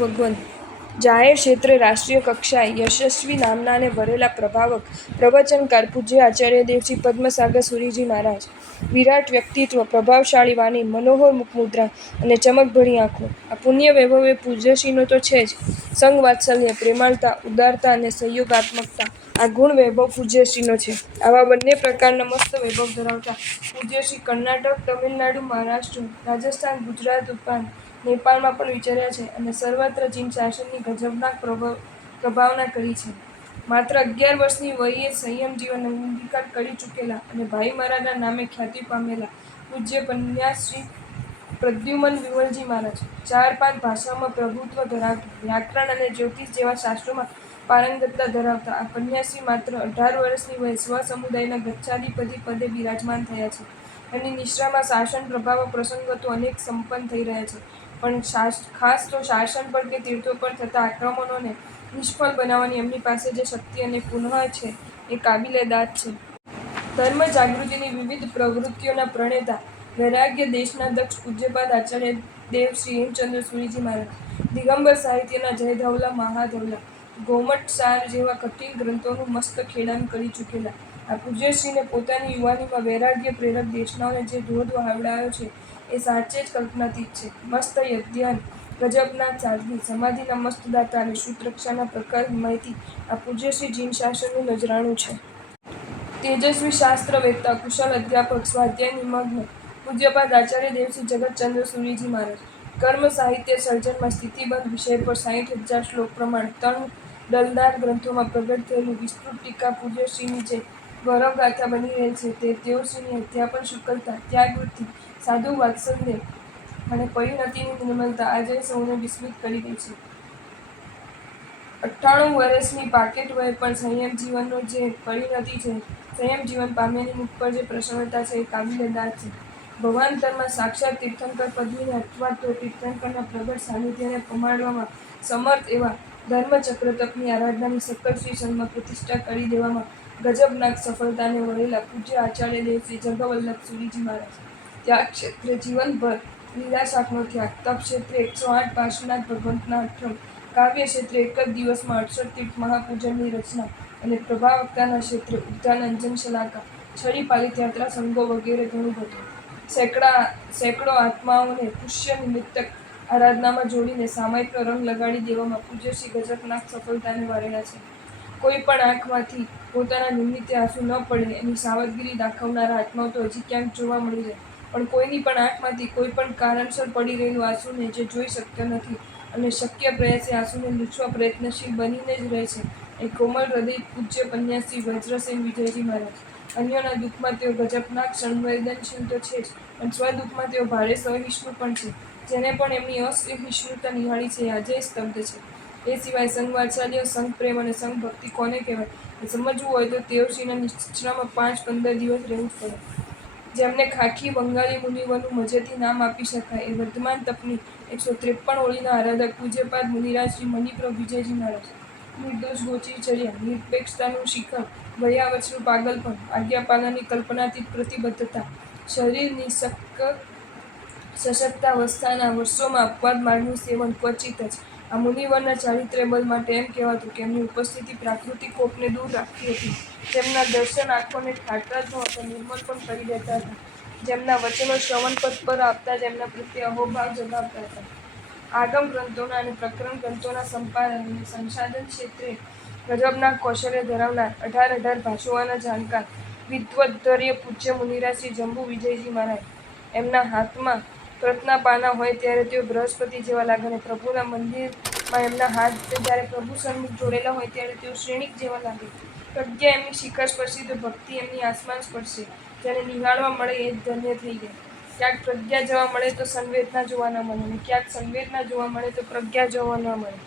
ભગવંત જાહેર ક્ષેત્રે રાષ્ટ્રીય કક્ષાએ યશસ્વી નામનાને વરેલા પ્રભાવક પ્રવચનકાર પૂજ્ય આચાર્ય દેવશ્રી પદ્મસાગર સુરીજી મહારાજ. વિરાટ વ્યક્તિત્વ, પ્રભાવશાળી વાણી, મનોહર મુખમુદ્રા અને ચમકભરી આંખો. આ પુણ્ય વૈભવ પૂજ્યશ્રીનો તો છે જ. સંગ વાત્સલ્ય, પ્રેમાળતા, ઉદારતા અને સંયોગાત્મકતા આ ગુણ વૈભવ પૂજ્યશ્રીનો છે. આવા બંને પ્રકારના મસ્ત વૈભવ ધરાવતા પૂજ્યશ્રી કર્ણાટક, તમિલનાડુ, મહારાષ્ટ્ર, રાજસ્થાન, ગુજરાત ઉપરાંત નેપાળમાં પણ વિચર્યા છે અને સર્વત્ર જીન શાસનની ગજબનાક પ્રભાવના કરી છે. માત્ર 11 વર્ષની વયે સંયમ જીવન અંગીકાર કરી ચૂકેલા અને ભાઈ મહારાજના નામે ખ્યાતિ પામેલા પૂજ્ય પન્યાશ્રી પ્રદ્યુમન વિમલજી મહારાજ. 4-5 ભાષાઓમાં પ્રભુત્વ ધરાવતા, વ્યાકરણ અને જ્યોતિષ જેવા શાસ્ત્રોમાં પારંગતતા ધરાવતા આ પન્યાશ્રી માત્ર 18 વર્ષની વયે સ્વસમુદાયના ગચ્છાધિપતિ પદે બિરાજમાન થયા છે. એમની નિશ્રામાં શાસન પ્રભાવક પ્રસંગો તો અનેક સંપન્ન થઈ રહ્યા છે, પણ ખાસ તો શાસન પર કે તીર્થો પર થતા આક્રમણોને નિષ્ફળ બનાવવાની એમની પાસે જે શક્તિ અને પુનઃ છે એ કાબિલે દાદ છે. ધર્મ જાગૃતિની વિવિધ પ્રવૃત્તિઓના પ્રણેતા, વૈરાગ્ય દેશના દક્ષ પૂજ્યપાદ આચાર્ય દેવ શ્રી હેમચંદ્ર સુરીજી મહારાજ. દિગંબર સાહિત્યના જયધવલા, મહાધવલા, ગોમટસાર જેવા કઠિન ગ્રંથોનું મસ્ત ખેડાણ કરી ચૂકેલા આ પૂજ્યશ્રીને પોતાની યુવાનીમાં વૈરાગ્ય પ્રેરક દેશનાઓને જે ધોધ વહાવડાયો છે એ સાચે જ કલ્પનાતીત છે. મસ્ત યદ્યાન, ગજબના સાદગી, સમાધિના મસ્ત દાતા અને સૂત્રરક્ષાના પ્રખર હિમાયતી આ પૂજ્યશ્રી જીન શાસનનું નજરાણું છે. તેજસ્વી શાસ્ત્રવેત્તા, કુશળ અધ્યાપક, સ્વાધ્યાય નિમગ્ન પૂજ્યપાદ આચાર્ય દેવશ્રી જગતચંદ્ર સુરીજી મહારાજ. કર્મ સાહિત્ય સર્જનમાં સ્થિતિબદ્ધ વિષય પર 60,000 શ્લોક પ્રમાણે 3 ડલદાર ગ્રંથોમાં પ્રગટ થયેલું વિસ્તૃત ટીકા પૂજ્યશ્રીની જે ગૌરવગાથા બની રહેલ છે તે તેઓશ્રીની અધ્યાપન શુકલતા, ત્યાગવૃત્તિ, સાધુ વાત્સલ્ય અને પરિણતિની નિર્મલતા આજે સૌને વિસ્મિત કરી દે છે. 98 વર્ષની પાકેટ વયે પણ સંયમ જીવનનો જે પરિણતિ છે, સંયમ જીવન પામ્યાની મુખ પર જે પ્રસન્નતા છે એ કાબિલે દાદ છે. ભવાંતરમાં સાક્ષાત તીર્થંકર પદવીને અથવા તો તીર્થંકરના પ્રગટ સાનિધ્યને પમાડવામાં સમર્થ એવા ધર્મચક્ર તપની આરાધનાની સકલ શ્રી સંઘમાં પ્રતિષ્ઠા કરી દેવામાં ગજબનાક સફળતાને વરેલા પૂજ્ય આચાર્ય દેવ શ્રી જગવલ્લભ સુરીજી મહારાજ. ત્યાગ ક્ષેત્રે જીવનભર લીલાશાખનો ત્યાગ, તપ ક્ષેત્રે 108 પાર્શ્વનાથ ભગવંતના આશ્રમ, કાવ્ય ક્ષેત્રે એક જ દિવસમાં 68 તીર્થ મહાપૂજનની રચના અને પ્રભાવકતાના ક્ષેત્રે ઉદ્ધાન અંજન શલાકા, છડી પાલિત યાત્રા સંઘો વગેરે ઘણું બધું. સેંકડો આત્માઓને પુષ્ય નિમિત્તક આરાધનામાં જોડીને સામાયિકનો રંગ લગાડી દેવામાં પૂજ્યશ્રી ગજબનાક સફળતાને વરેલા છે. કોઈ પણ આંખમાંથી પોતાના નિમિત્તે આંસુ ન પડે એની સાવધગીરી દાખવનારા આત્માઓ તો હજી ક્યાંક જોવા મળી જાય, પણ કોઈની પણ આંખમાંથી કોઈ પણ કારણસર પડી રહેલું આંસુને જે જોઈ શકતો નથી અને શક્ય પ્રયાસે આંસુને લૂછવા પ્રયત્નશીલ બનીને જ રહે છે એ કોમળ હૃદય પૂજ્ય પન્યાશ્રી વજ્રસેન વિજયજી મહારાજ. અન્યોના દુઃખમાં તેઓ ગજબનાક સંવેદનશીલ તો છે જ, પણ સ્વદુઃખમાં તેઓ ભારે સહિષ્ણુ પણ છે. જેને પણ એમની અસહિષ્ણુતા નિહાળી છે એ આજેય સ્તબ્ધ છે. એ સિવાય સંઘવાત્સલ્ય, સંઘપ્રેમ અને સંઘભક્તિ કોને કહેવાય એ સમજવું હોય તો તેઓશ્રીના નિશ્રામાં 5-15 દિવસ રહેવું જ પડે. જેમને ખાખી બંગાળી મુનિવરનું મજેથી નામ આપી શકાય એ વર્ધમાન તપની 153 ઓળીના આરાધક પૂજ્યપાદ મુનિરાજ શ્રી મણિપ્રભુ વિજયજી મહારાજ. નિર્દોષ ગોચરચર્યા, નિરપેક્ષતાનું શિખર, વયાવચનું પાગલપણ, આજ્ઞાપાલનની કલ્પનાતીત પ્રતિબદ્ધતા, શરીરની સશક્તાવસ્થાના વર્ષોમાં અપવાદ માર્ગનું સેવન ક્વચિત જ. આ મુનિવરના ચારિત્ર્ય બળ માટે એમ કહેવાતું કે એમની ઉપસ્થિતિ પ્રાકૃતિક કોપને દૂર રાખતી હતી. જેમના દર્શન આંખોને ઠાટવા જ નહોતા, નિર્મળ પણ કરી દેતા હતા. જેમના વચનો શ્રવણપથ પર આપતા જ એમના પ્રત્યે અહોભાવ જગાવતા હતા. આગમ ગ્રંથોના અને પ્રકરણ ગ્રંથોના સંપાદન અને સંસાધન ક્ષેત્રે ગજબનાક કૌશલ્ય ધરાવનાર, 18 ભાષાઓના જાણકાર, વિદ્વદ્ધર્ય પૂજ્ય મુનિરાજ શ્રી જંબુ વિજયજી મહારાજ. એમના હાથમાં પ્રતના પાના હોય ત્યારે તેઓ બૃહસ્પતિ જેવા લાગે અને પ્રભુના મંદિરમાં એમના હાથ જ્યારે પ્રભુ સન્મુખ જોડેલા હોય ત્યારે તેઓ શ્રેણિક જેવા લાગે. પ્રજ્ઞા એમની શિખર સ્પર્શી તો ભક્તિ એમની આસમાન સ્પર્શે. જેને નિહાળવા મળે એ જ ધન્ય થઈ જાય. ક્યાંક પ્રજ્ઞા જોવા મળે તો સંવેદના જોવા ન મળે અને ક્યાંક સંવેદના જોવા મળે તો પ્રજ્ઞા જોવા ન મળે.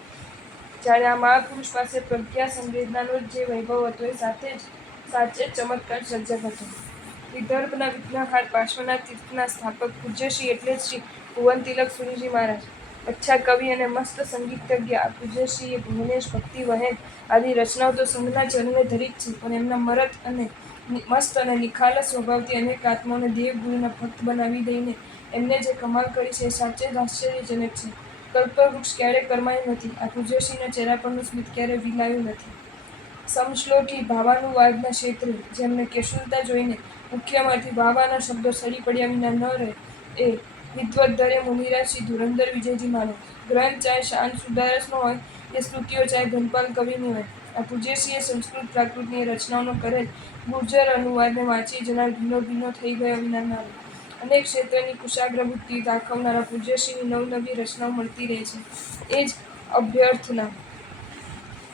જ્યારે આ મહાપુરુષ પાસે પ્રજ્ઞા સંવેદનાનો જે વૈભવ હતો એ સાચે જ ચમત્કાર સર્જક હતો. વિદર્ભના વિઘ્નહાર, પાર્શ્વનાથ તીર્થના સ્થાપક પૂજ્યશ્રી એટલે જ શ્રી ભુવનતિલક સુરીજી મહારાજ. અચ્છા કવિ અને મસ્ત સંગીતજ્ઞ આ પૂજ્યશ્રીએ ભુવનેશ, ભક્તિ વહેન આદિ રચનાઓ તો સંઘના ચરણે ધરી જ છે, પણ એમના મસ્ત અને નિખાલસ સ્વભાવથી અનેક આત્માઓને દેવગુરુના ભક્ત બનાવી દઈને એમને જે કમાલ કરી છે એ સાચે જ આશ્ચર્યજનક છે. કલ્પવૃક્ષ ક્યારેય કરમાયું નથી. આ પૂજ્યશ્રીના ચહેરા પરનું સ્મિત ક્યારેય વિલાયું નથી. સમશ્લોકી ભાવાનુવાદના ક્ષેત્રે જેમને કેશુલતા જોઈને મુખ્યમાંથી ભાવાના શબ્દો સરી પડ્યા વિના ન રહે એ વિદ્વદ્ધરે મુનિરાજ શ્રી ધુરંધર વિજયજી મહારાજ. ગ્રંથ ચાહે શાંત સુદારસનો હોય કે સ્તુતિઓ ચાહે ધનપાલ કવિની હોય, આ પૂજ્યશ્રીએ સંસ્કૃત પ્રાકૃતની રચનાઓનો કરેલ ગુર્જર અનુવાદને વાંચી જનાર ભીનો ભીનો થઈ ગયો વિના ન રહે. અનેક ક્ષેત્રની કુશાગ્ર બુદ્ધિ દાખવનારા પૂજ્યશ્રીની નવનવી રચનાઓ મળતી રહે છે, એ જ અભ્યર્થના.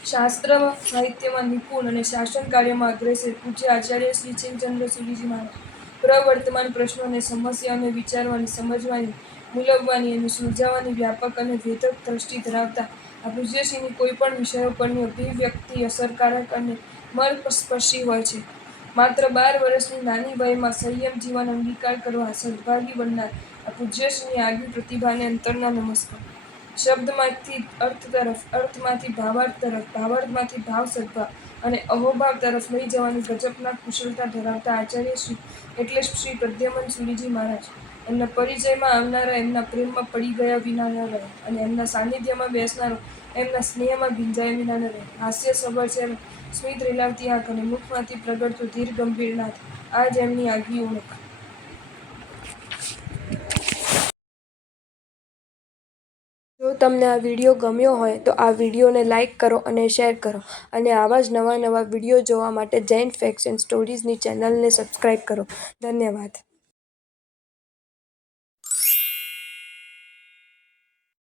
શાસ્ત્ર સાહિત્યમાં નિપુણ અને શાસન કાર્યમાં અગ્રેસર પૂજ્ય આચાર્ય શ્રી શિવચંદ્ર સુરીજી મહારાજ. પ્રવર્તમાન પ્રશ્નો અને સમસ્યાઓને વિચારવાની, સમજવાની, મૂલવવાની અને સુલઝાવવાની વ્યાપક અને વેધક દ્રષ્ટિ ધરાવતા આ પૂજ્યશ્રીની કોઈ પણ વિષયો પરની અભિવ્યક્તિ અસરકારક અને મર્મસ્પર્શી હોય છે. માત્ર 12 વર્ષની નાની વયમાં સંયમ જીવન અંગીકાર કરવા સદભાગી બનનાર આ પૂજ્યશ્રીની આગવી પ્રતિભાને અંતરના નમસ્કાર. શબ્દમાંથી અર્થ તરફ, અર્થમાંથી ભાવાર્થ તરફ, ભાવાર્થમાંથી ભાવ સદ્ભાવ અને અહોભાવ તરફ લઈ જવાની ગજબના કુશળતા ધરાવતા આચાર્યશ્રી એટલે શ્રી પ્રદ્યુમન સુરીજી મહારાજ. એમના પરિચયમાં આવનારા એમના પ્રેમમાં પડી ગયા વિના ન રહે અને એમના સાનિધ્યમાં બેસનારો એમના સ્નેહમાં ભીંજાય વિના ન રહે. હાસ્ય સભર ચહેરો, સ્મિત રેલાવતી આંખ અને મુખમાંથી પ્રગટતો ધીર ગંભીર નાદ, આ જ એમની આગવી ઓળખ. જો તમને આ વિડીયો ગમ્યો હોય તો આ વિડીયોને લાઇક કરો અને શેર કરો અને આવા જ નવા વિડીયો જોવા માટે જૈન ફેક્ટ્સ એન્ડ સ્ટોરીઝની ચેનલને સબસ્ક્રાઈબ કરો. ધન્યવાદ.